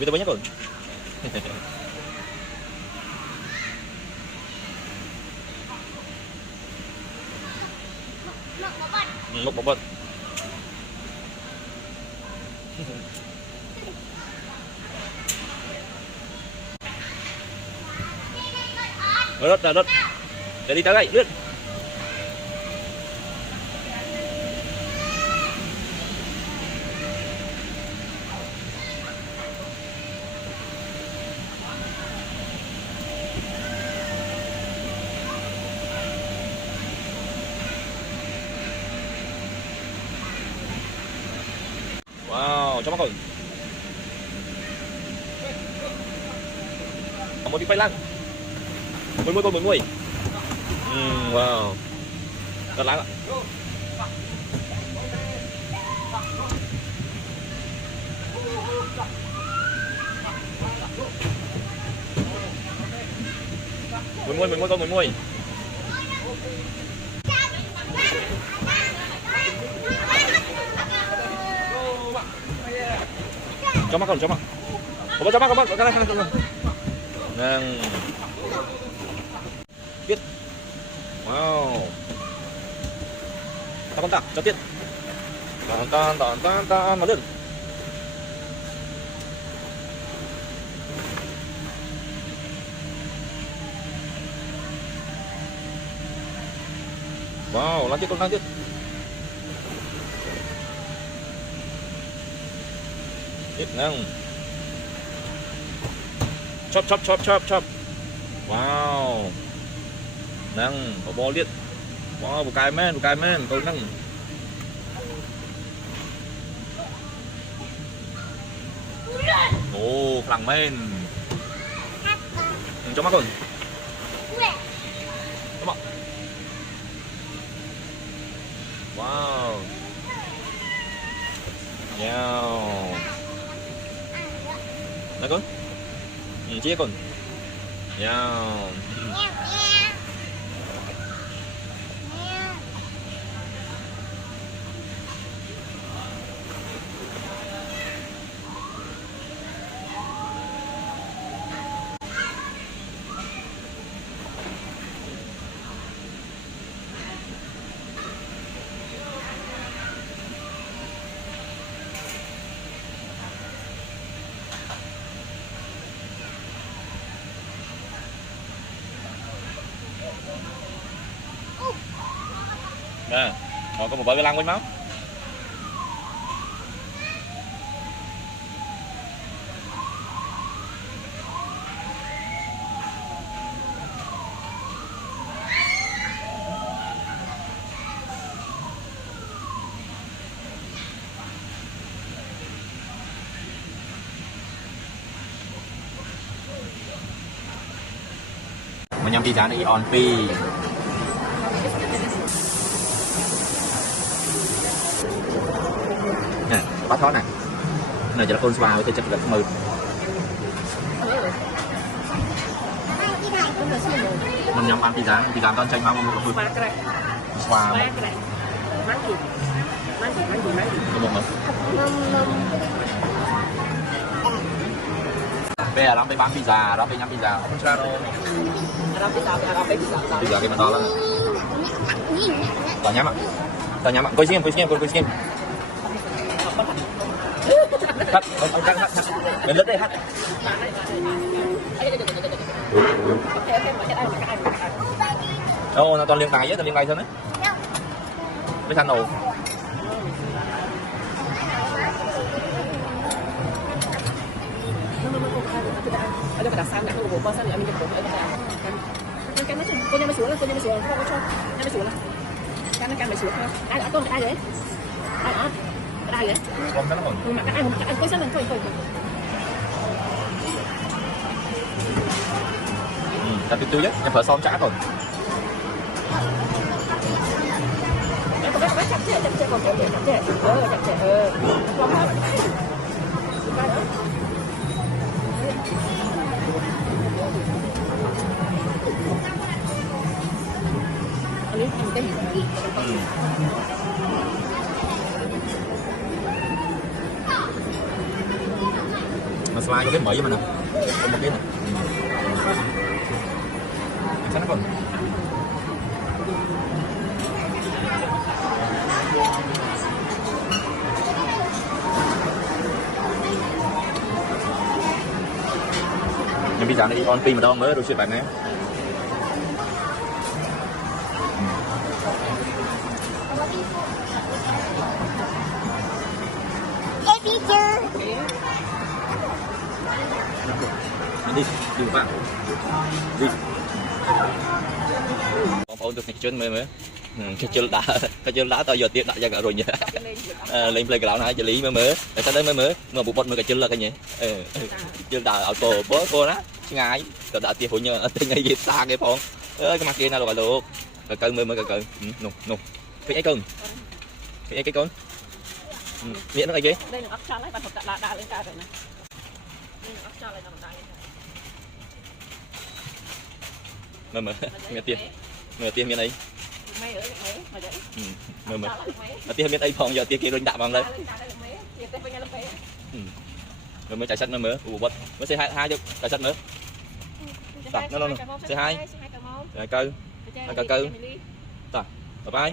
Begitu banyak kon. Lúc bobot. Rớt. Để đi tới đây, lướt. Wow, cho mắt rồi. Một đi quay lăng. Mùi. Wow. Rất láng ạ. Mùi. Cho mắt. Cho mắt. Nâng. Tiếp. Wow. Ta con ta, cho tiếp. Tan mà lên. Wow, lanjut. Tiếp nâng. Chop. Wow. Nâng, có bò liệt. Wow, một cái men, tôi nâng. Ồ, phẳng men. Cho mắt rồi. Wow. Wow. Đấy con. Chia con. Wow. Nè, rồi có một vợ cái lăng quanh máu. Mà nhắm pizza này on pi. Nè, bát thó này. Này chỉ là con xoa với chất gật mực. Mình nhắm ăn pizza con chanh máu một mực. Xoa. Có một mực. Bây giờ nóไป bán pizza, nóไป nhắm pizza. Pizza cái mà to lắm. Tao nhắm ạ. Coi xem. Hắt. Bên lướt đây hắt. Ô, nó toàn liên tài thôi đấy. Mới thành ồ. Ada pedasan nggak tuh bobot saya ambil jemput aja kan macam cô nhâm xuống không có cho nhâm xuống là can xuống ai ở con ai vậy ai vậy Con nó còn. mà cái ai quay sang lần thôi Tapi tu je, yang phở chả còn. em có chặt chẽ còn chặt chẽ còn hết cái gì mà slide có cái mấy mà nè một cái này chắc nó còn nhưng bây giờ này đi on pin mà đâu mới rồi xuyên bạn nè đi đi bạn điបងប្អូនទស្សនិកជនមើលមើលគេជិលដើរតយកទៀតដាក់យ៉ាងរុញលេង playground ហើយចលីមើលមើលតែទៅមើលមើលបុបត់មើលកជិលកញ្ញជិលដើរឲ្យពោណាឆ្ងាយទៅដាក់ទៀតរុញអត់ទិញអីគេសាគេផងអើយខ្មាស់គេណាលោកកៅមើលមើលកៅនោះពេកអីកូនពេកអីគេកូននេះនឹងអីគេđâyនឹងអត់ចង់ហើយបានហត់ដាក់លេងកើតទៅណានេះនឹងអត់ចង់ហើយដល់មើលមានទៀតមានអីមើលទៀតមានអីផងយកទៀតគេរុញដាក់មកលើមើលចៃសិតមើលឧបវត្តមើលសេហាយកចៃសិតមើលតោះសេហាយកៅតាបាយ